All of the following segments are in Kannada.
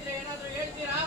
ಇದ್ರೆ ಏನಾದ್ರೂ ಹೇಳ್ತೀರಾ?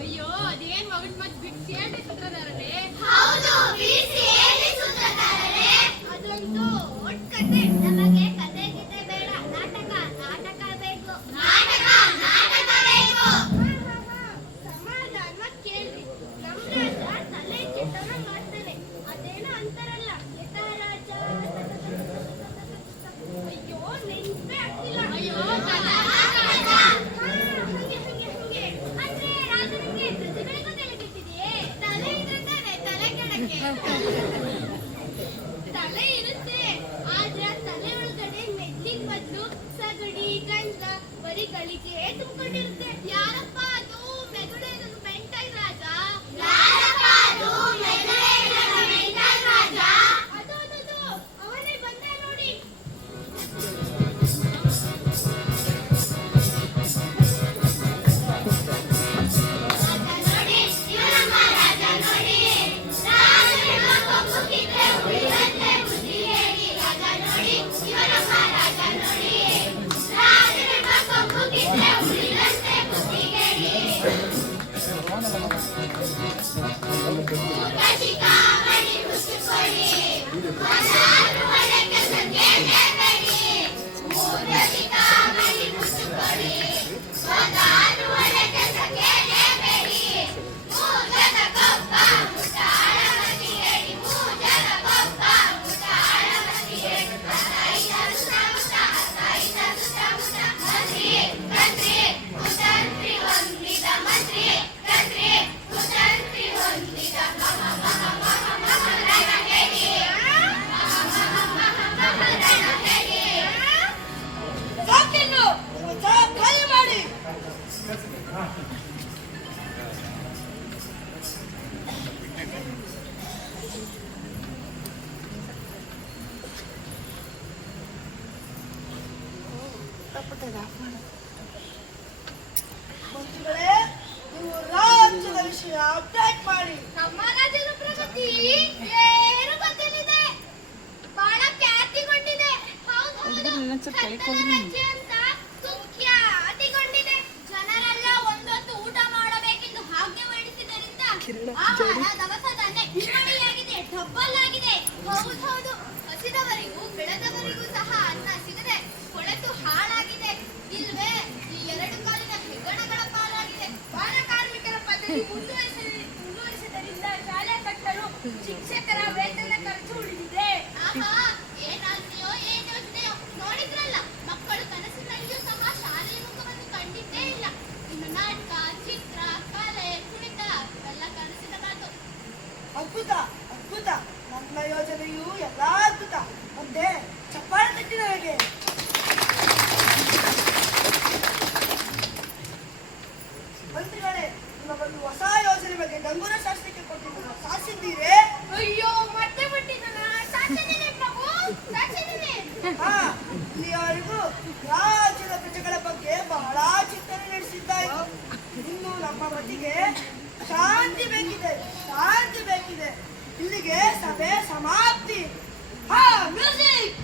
ಅಯ್ಯೋ ಅದೇನ್ ಮಗಟ್ ಬಿಟ್ಟು ಹೇಳ್ರಿ ಸೂತ್ರಧಾರರೇ. ಅದೊಂದು ಕತೆ. ನಮಗೆ ಕತೆ ಗೀತೆ ಬೇಡ, ನಾಟಕ ನಾಟಕ ಬೇಕು. ಸಮಾಧಾನ ಕೇಳ್ರಿ. ನಮ್ಮ ರಾಜ ತಲೆ ಕೆಟ್ಟನ ಮಾಡ್ತಾನೆ. ಅದೇನೋ ಅಂತಾರಲ್ಲ ಯಥಾರಾಜ. ಅಯ್ಯೋ ನೆನ್ಪೇ ಆಗ್ತಿಲ್ಲ. ಅಯ್ಯೋ ತಲೆ ಇರುತ್ತೆ, ಆದ್ರೆ ತಲೆ ಒಳಗಡೆ ಮೆದ್ಲಿನ ಬದಲು ಸಗಡಿ ಗಂಧ ಬರಿಗಳಿಗೆ ತುಂಬಿಕೊಂಡಿರುತ್ತೆ. ಯಾರಪ್ಪ ಅದು? ಮೆದುಳು ಇರೋದು ಮೆಂಟಲ್ ರಾಜ. ಅದು ಅವನೇ ಬಂದ ನೋಡಿ. ಮಂತ್ರಿಗಳೇ, ನೀವು ರಾಜ್ಯದ ವಿಷಯ ಅಪ್ಡೇಟ್ ಮಾಡಿ. ನಮ್ಮ ರಾಜ್ಯದ ಪ್ರಗತಿ ಏನು ಗೊತ್ತಿದೆ, ಬಹಳ ಖ್ಯಾತಿಗೊಂಡಿದೆ. ರಾಜ್ಯ ಅಂತ ಸುಖ್ಯಾತಿಗೊಂಡಿದೆ. ಜನರೆಲ್ಲ ಒಂದೊತ್ತು ಊಟ ಮಾಡಬೇಕೆಂದು ಆಜ್ಞೆ ಹೊರಡಿಸಿದ್ದರಿಂದ ಆಹಾರ ದವಸ ಧಾನ್ಯ ಇಮ್ಮಡಿಯಾಗಿದೆ, ಡಬ್ಬಲ್ ಆಗಿದೆ. ಹೌದು, ಹಸಿದವರಿಗೂ ಬೆಳೆದವರಿಗೂ ಸಹ ಅನ್ನ ಸಿಗದೆ ಕೊಳೆತು ಹಾಳಾಗಿದೆ. ಇಲ್ವೇ ಈ ಎರಡು ಕಾಲಿನ ಹೆಗ್ಗಣಗಳ ಪಾಲಾಗಿದೆ. ಬಾಲ ಕಾರ್ಮಿಕರ ಪದ್ಧತಿ ಮುಂದುವರಿಸಿದ್ದರಿಂದ ಶಾಲೆ ಕಟ್ಟಲು ಶಿಕ್ಷಕರ ವೇತನ ಖರ್ಚು ಉಳಿದಿದೆ. ಏನಾಗ್ನೆಯೋ ಏನ್ ಯೋಚನೆಯೋ ನೋಡಿದ್ರಲ್ಲ, ಮಕ್ಕಳು ಕನಸಿನಲ್ಲಿಯೂ ಸಹ ಶಾಲೆಯ ಮುಖವನ್ನು ಕಂಡಿದ್ದೇ ಇಲ್ಲ. ಇನ್ನು ನಾಟಕ, ಚಿತ್ರ, ಕಲೆ, ಕುಣಿತ ಇವೆಲ್ಲ ಕನಸಿನ ಮಾತು. ಅದ್ಭುತ ಅದ್ಭುತ, ನಮ್ಮ ಯೋಜನೆಯು ಎಲ್ಲಾ ಅದ್ಭುತ. ಒಂದೇ ಚಪ್ಪಾಳೆ ತಟ್ಟಿನವರಿಗೆ. ಮಂತ್ರಿಗಳೇ, ನಿಮ್ಮ ಒಂದು ಹೊಸ ಯೋಜನೆ ಬಗ್ಗೆ ಗಂಗೂರ ಶಾಸ್ತ್ರಕ್ಕೆ ಕೊಟ್ಟಿದ್ದು ಶಾಸಿದ್ದೆ. ಶಾಂತಿ ಬೇಕಿದೆ, ಶಾಂತಿ ಬೇಕಿದೆ. ಇಲ್ಲಿಗೆ ಸಭೆ ಸಮಾಪ್ತಿ. ಹಾ, ಮ್ಯೂಸಿಕ್.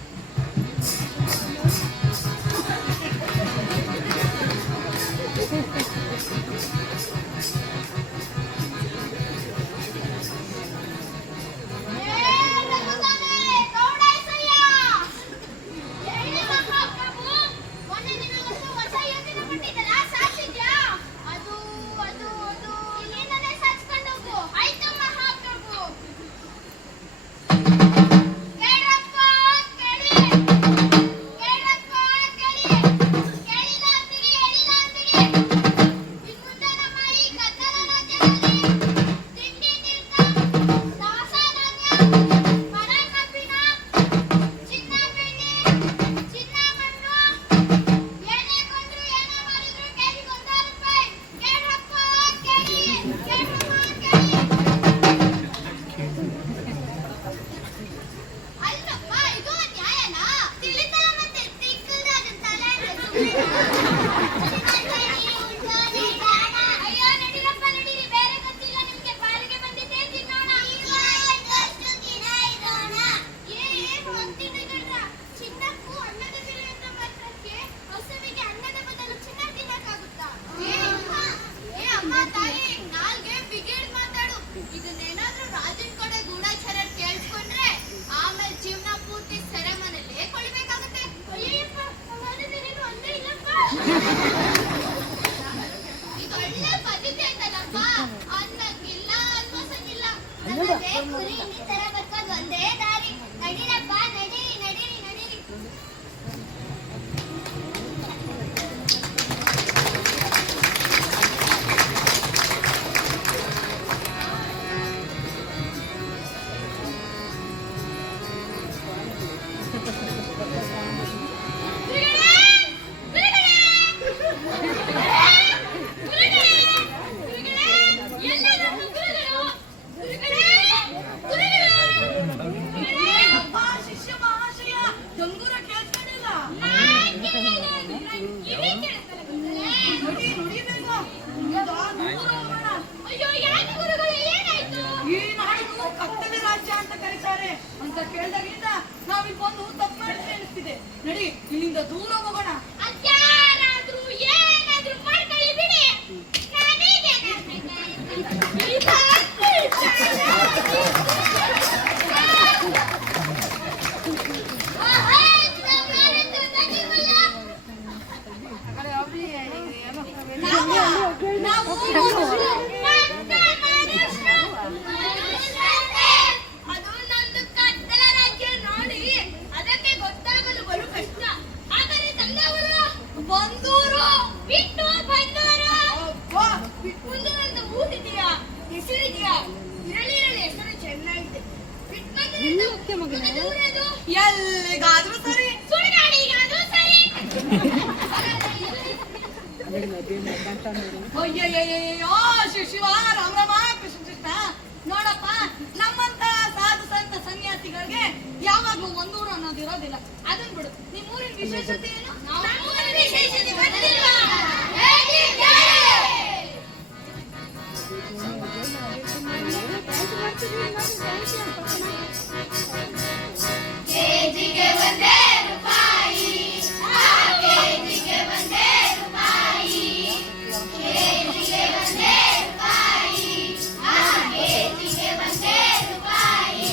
ನಡಿ, ಇಲ್ಲಿಂದ ದೂರ ಹೋಗೋಣ. ಎಲ್ಲಿಗಾದ್ರೂ ಸರಿ, ಅಯ್ಯಯ್ಯೋ ಶಿವ ರಾಮ ರಾಮ ಕೃಷ್ಣ ಕೃಷ್ಣ. ನೋಡಪ್ಪ, ನಮ್ಮಂತ ಸಾಧು ಸಂತ ಸನ್ಯಾಸಿಗಳಿಗೆ ಯಾವಾಗ್ಲೂ ಒಂದೂರು ಅನ್ನೋದಿರೋದಿಲ್ಲ. ಅದನ್ನ ಬಿಡು. ನಿಮ್ಮೂರಿನ ವಿಶೇಷತೆ ಏನು? ಕೆಜಿಗೆ ಒಂದೇ ರೂಪಾಯಿ, ಕೆಜಿಗೆ ಒಂದೇ ರೂಪಾಯಿ, ಕೆಜಿಗೆ ಒಂದೇ ರೂಪಾಯಿ, ಕೆಜಿಗೆ ಒಂದೇ ರೂಪಾಯಿ.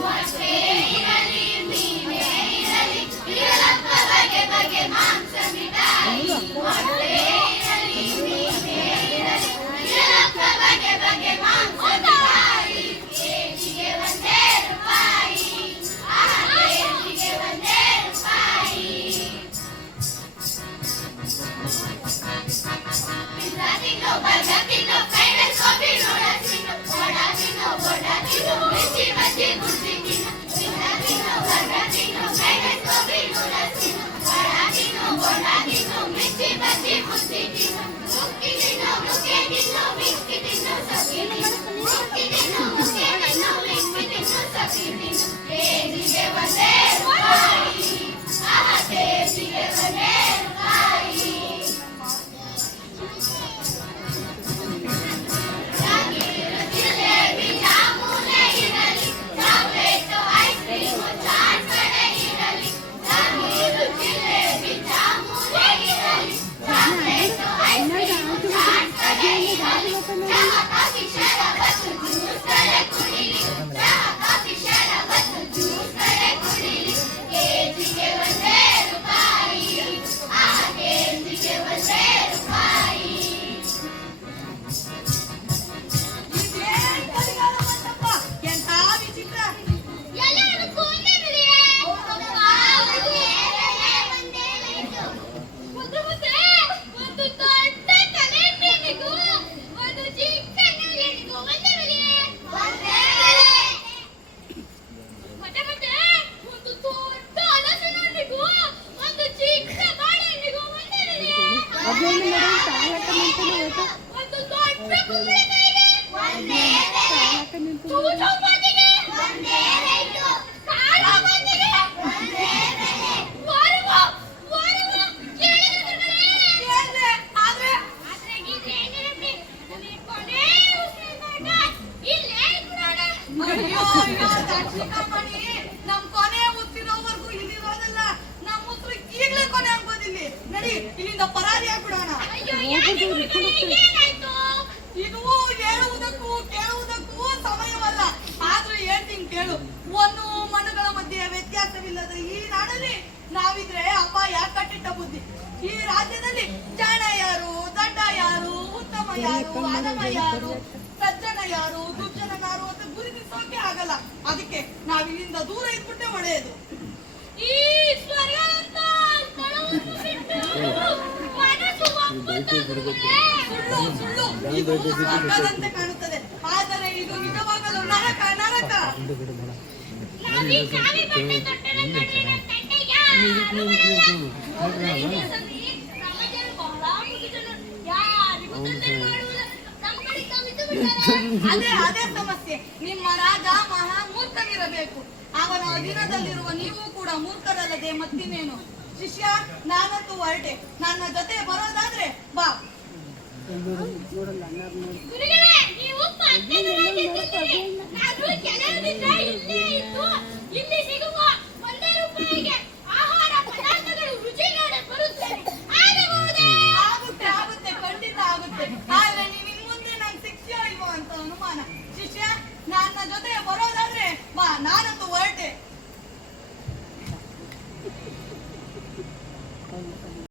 ಮೊಟ್ಟೆ ಇರಲಿ, ಮೀನೇ ಇರಲಿ, ಇರಲಪ್ಪ ಬಗೆ ಬಗೆ ಮಾಂಸ ಮಿಠಾಯಿ. ಮೊಟ್ಟೆ ಇರಲಿ, ಮೀನೇ ಇರಲಿ, ಇರಲಪ್ಪ ಬಗೆ ಬಗೆ ಮಾಂಸ ಮಿಠಾಯಿ. ಕೆಜಿಗೆ ಒಂದೇ ರೂಪಾಯಿ, ಕೆಜಿಗೆ ಒಂದೇ ರೂಪಾಯಿ. ಪಿಜ್ಜಾ ತಿನ್ನೋ, ಬರ್ಗರ್ ತಿನ್ನೋ, ಫ್ರೈಡ್ ರೈಸ್, ಕಾಫಿ, ನೂಡಲ್ಸ್ ತಿನ್ನೋ, ವಡಾ ತಿನ್ನೋ, ಬೋಂಡಾ ತಿನ್ನೋ, ಮಿರ್ಚಿ ಬಜ್ಜಿ ಗುಡ್ಸಿ ತಿನ್ನೋ. ಪಿಜ್ಜಾ ತಿನ್ನೋ, ಬರ್ಗರ್ ತಿನ್ನೋ, ಫ್ರೈಡ್ ರೈಸ್, ಕಾಫಿ, ನೂಡಲ್ಸ್ ತಿನ್ನೋ, ವಡಾ ತಿನ್ನೋ, ಬೋಂಡಾ ತಿನ್ನೋ, ಮಿರ್ಚಿ ಬಜ್ಜಿ ಗುಡ್ಸಿ ತಿನ್ನೋ. ಮುಕ್ಕಿ ತಿನ್ನೋ, ಮುಕ್ಕೆ ತಿನ್ನೋ, ವಿಸ್ಕಿ ತಿನ್ನೋ, ಸಕ್ಕಿ ತಿನ್ನೋ. ಮುಕ್ಕಿ ತಿನ್ನೋ, ಮುಕ್ಕೆ ತಿನ್ನೋ, ವಿಸ್ಕಿ ತಿನ್ನೋ, ಸಕ್ಕಿ ತಿನ್ನೋ. ಕೆಜಿಗೆ ಒಂದೇ ರೂಪಾಯಿ, ಕೆಜಿಗೆ ಒಂದೇ ರೂಪಾಯಿ. ಒಂದೇ ರೈಟು. ಕಾಳ ಬಂದಿಗೆ ಒಂದೇ ಬೆಲೆ. ವರವು ಕೇಳಿದೆ ಗುರುಗಳೇ. ಕೇಳ್ದೆ, ಆದ್ರೆ ಗೀದ್ರೆ ಹೆಂಗಿರಲಿ ನಮಗೆ ಕೊನೆ ಉಸಿರಿದಾಗ ಇಲ್ಲೇ ಇದ್ಬಿಡೋಣ. ಅಯ್ಯೋ ದಕ್ಷಿಣಾಮಣಿ, ನಮ್ ಕೊನೆ ಉತ್ತಿರೋವರೆಗೂ ಇಲ್ಲಿರೋದಲ್ಲ, ನಮ್ಮ ಉತ್ತರ ಈಗ್ಲೇ ಕೊನೆ ಆಗ್ಬೋದಿಲ್ಲಿ. ನಡಿ, ಇಲ್ಲಿಂದ ಪರಾರಿ ಆಗ್ಬಿಡೋಣ. ಅಯ್ಯೋ ಯಾಕೆ ಗುರುಗಳೇ ಏನಾಯ್ತು? ಇದು ಹೇಳುವುದಕ್ಕೂ ಕೇಳುವುದಕ್ಕೂ ಸಮಯವಲ್ಲ. ಆದ್ರೂ ಹೇಳ್ತೀನಿ ಕೇಳು. ಒಂದು ಮಣ್ಣುಗಳ ಮಧ್ಯೆ ವ್ಯತ್ಯಾಸವಿಲ್ಲದ ಈ ನಾಡಲ್ಲಿ ನಾವಿದ್ರೆ ಅಪಾಯ ಕಟ್ಟಿಟ್ಟ ಬುದ್ಧಿ. ಈ ರಾಜ್ಯದಲ್ಲಿ ಜಾಣ ಯಾರು, ದಡ್ಡ ಯಾರು, ಉತ್ತಮ ಯಾರು, ಅಧಮ ಯಾರು, ಸಜ್ಜನ ಯಾರು, ದುರ್ಜನ ಯಾರು ಅಂತ ಗುರುತಿಸೋಕೆ ಆಗಲ್ಲ. ಅದಕ್ಕೆ ನಾವಿಲ್ಲಿಂದ ದೂರ ಇದ್ಬಿಟ್ಟೆ ಒಳ್ಳೆಯದು. ಈ ಸ್ವರ್ಗ ಅಂತ ಸ್ಥಳವನ್ನು ಬಿಟ್ಟು ಮನಸ್ಸು ಒಪ್ಪುತ್ತಾ ಗುರುಗಳೇ. ಸುಳ್ಳು ಇದು ಸ್ವರ್ಗದಂತೆ ಕಾಣುತ್ತದೆ, ಆದರೆ ಇದು ನಿಜವಾಗಲು ನರಕ. ನಾವೀ ಕಾವಿ ಬಟ್ಟೆ ತೊಟ್ಟರೆ ಕಣ್ಣಿನ ತಂಟೆ ಯಾರು ಬರಲ್ಲ. ಈ ಸರಿ ಸಮಾಜದಲ್ಲಿ ಬಹಳ ಮುಗಿದನು. ಯಾರಿಗೂ ತೊಂದರೆ ಮಾಡುವುದಿಲ್ಲ. ನಮ್ಮ ಕಡೆ ಕವಿದು ಬಿಟ್ಟರೆ ಅದೇ ಸಮಸ್ಯೆ. ನಿಮ್ಮ ರಾಜ ಮಹಾ ಮೂರ್ಖನಿರಬೇಕು. ಅವನ ಅಧೀನದಲ್ಲಿರುವ ನೀವು ಕೂಡ ಮೂರ್ಖರಲ್ಲದೆ ಮತ್ತಿನ್ನೇನು. ಶಿಷ್ಯ, ನಾನಂತೂ ಹೊರಟೆ. ನನ್ನ ಜೊತೆ ಬರೋದಾದ್ರೆ ಬಾ. ಗುರುಗಳೇ, ನೀವು ಪದ್ಯದಲ್ಲಿ ಗೆದ್ದಿದ್ದೀರಿ. ನಾನು ಕೆಲವು ದಿನ